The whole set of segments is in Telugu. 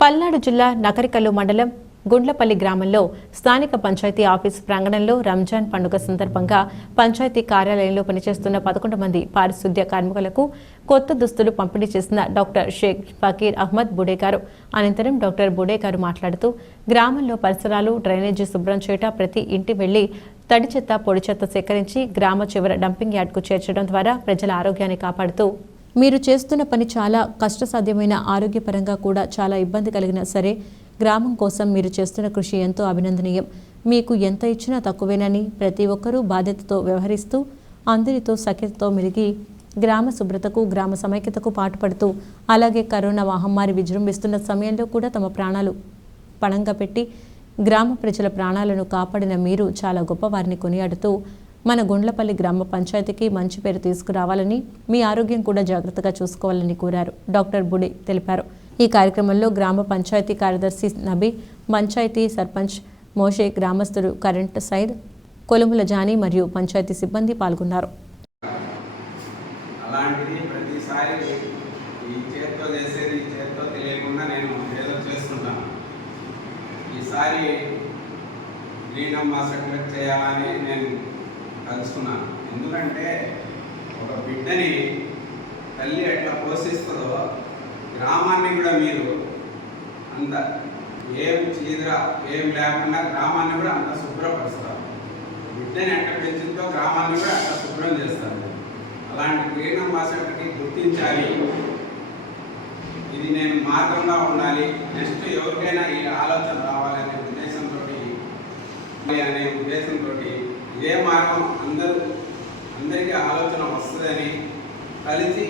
పల్నాడు జిల్లా నకరికల్లు మండలం గుండ్లపల్లి గ్రామంలో స్థానిక పంచాయతీ ఆఫీసు ప్రాంగణంలో రంజాన్ పండుగ సందర్భంగా పంచాయతీ కార్యాలయంలో పనిచేస్తున్న పదకొండు మంది పారిశుద్ధ్య కార్మికులకు కొత్త దుస్తులు పంపిణీ చేసిన డాక్టర్ షేక్ ఫకీర్ అహ్మద్ బుడేకారు అనంతరం డాక్టర్ బుడేకారు మాట్లాడుతూ గ్రామంలో పరిసరాలు డ్రైనేజీ శుభ్రం చేయట ప్రతి ఇంటి వెళ్ళి తడి చెత్త పొడి చెత్త సేకరించి గ్రామ చివర డంపింగ్ యార్డ్కు చేర్చడం ద్వారా ప్రజల ఆరోగ్యాన్ని కాపాడుతూ మీరు చేస్తున్న పని చాలా కష్టసాధ్యమైన ఆరోగ్యపరంగా కూడా చాలా ఇబ్బంది కలిగినా సరే గ్రామం కోసం మీరు చేస్తున్న కృషి ఎంతో అభినందనీయం. మీకు ఎంత ఇచ్చినా తక్కువేనని ప్రతి ఒక్కరూ బాధ్యతతో వ్యవహరిస్తూ అందరితో సఖ్యతతో మెలిగి గ్రామ శుభ్రతకు గ్రామ సమైక్యతకు పాటుపడుతూ అలాగే కరోనా మహమ్మారి విజృంభిస్తున్న సమయంలో కూడా తమ ప్రాణాలు పణంగా పెట్టి గ్రామ ప్రజల ప్రాణాలను కాపాడిన మీరు చాలా గొప్పవారిని కొనియాడుతూ మన గుండ్లపల్లి గ్రామ పంచాయతీకి మంచి పేరు తీసుకురావాలని మీ ఆరోగ్యం కూడా జాగ్రత్తగా చూసుకోవాలని కోరారు. డాక్టర్ బుడి తెలిపారు. ఈ కార్యక్రమంలో గ్రామ పంచాయతీ కార్యదర్శి నబీ పంచాయతీ సర్పంచ్ మోషే గ్రామస్తులు కరెంట్ సైద్ కొలుముల జానీ మరియు పంచాయతీ సిబ్బంది పాల్గొన్నారు. అలాంటిది ప్రతిసారి ఈ చేత్తో చేసేది ఈ చేత్తో తెలియకుండా నేను ఏదో చేస్తుంటాను. ఈసారి గ్రీన్ అంబాసిడర్ చేయాలని నేను కలుసుకున్నాను. ఎందుకంటే ఒక బిడ్డని తల్లి ఎట్లా పోషిస్తుందో గ్రామాన్ని కూడా మీరు అంత ఏం చీదర ఏం లేకుండా గ్రామాన్ని కూడా అంత శుభ్రపరుస్తారు. బిడ్డని ఎట్లా పెంచుతో గ్రామాన్ని కూడా అట్లా శుభ్రం చేస్తారు. అలాంటి గ్రీన్ అంబాసిడర్కి గుర్తించాలి. ఇది నేను మార్గంగా ఉండాలి. నెక్స్ట్ ఎవరికైనా ఈ ఆలోచన రావాలనే ఉద్దేశంతో అనే ఉద్దేశంతో ఇదే మార్గం అందరూ అందరికీ ఆలోచన వస్తుందని కలిసి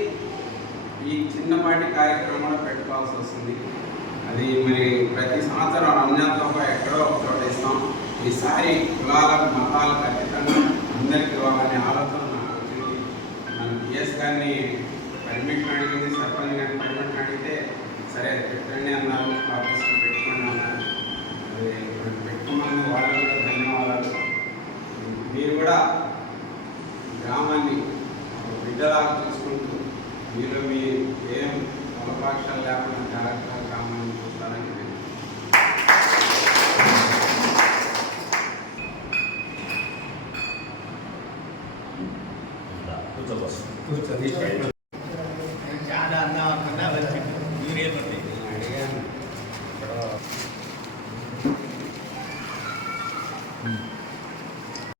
ఈ చిన్నపాటి కార్యక్రమం కూడా పెట్టుకోవాల్సి వస్తుంది. అది మరి ప్రతి సంవత్సరం రంజాన్ తప్ప ఎక్కడో ఒక చోట ఇస్తాం. ఈసారి కులాలకు మతాలకు ఖచ్చితంగా అందరికీ ఇవ్వాలనే ఆలోచన నాకు వచ్చింది. మన పిఎస్ గారిని పర్మిషన్ అడిగింది సర్పంచ్ గారిని పర్మిషన్ అడిగితే సరే అది పెట్టండి అన్నారు ఆఫీస్లో పెట్టుకోండి అన్నారు. మీరు కూడా గ్రామాన్ని ఒక బిడ్డలాగా చూసుకుంటూ మీరు మీ ఏం అవకాశాలు లేకుండా జాగ్రత్తగా గ్రామాన్ని చూస్తారని నేను కూర్చోండి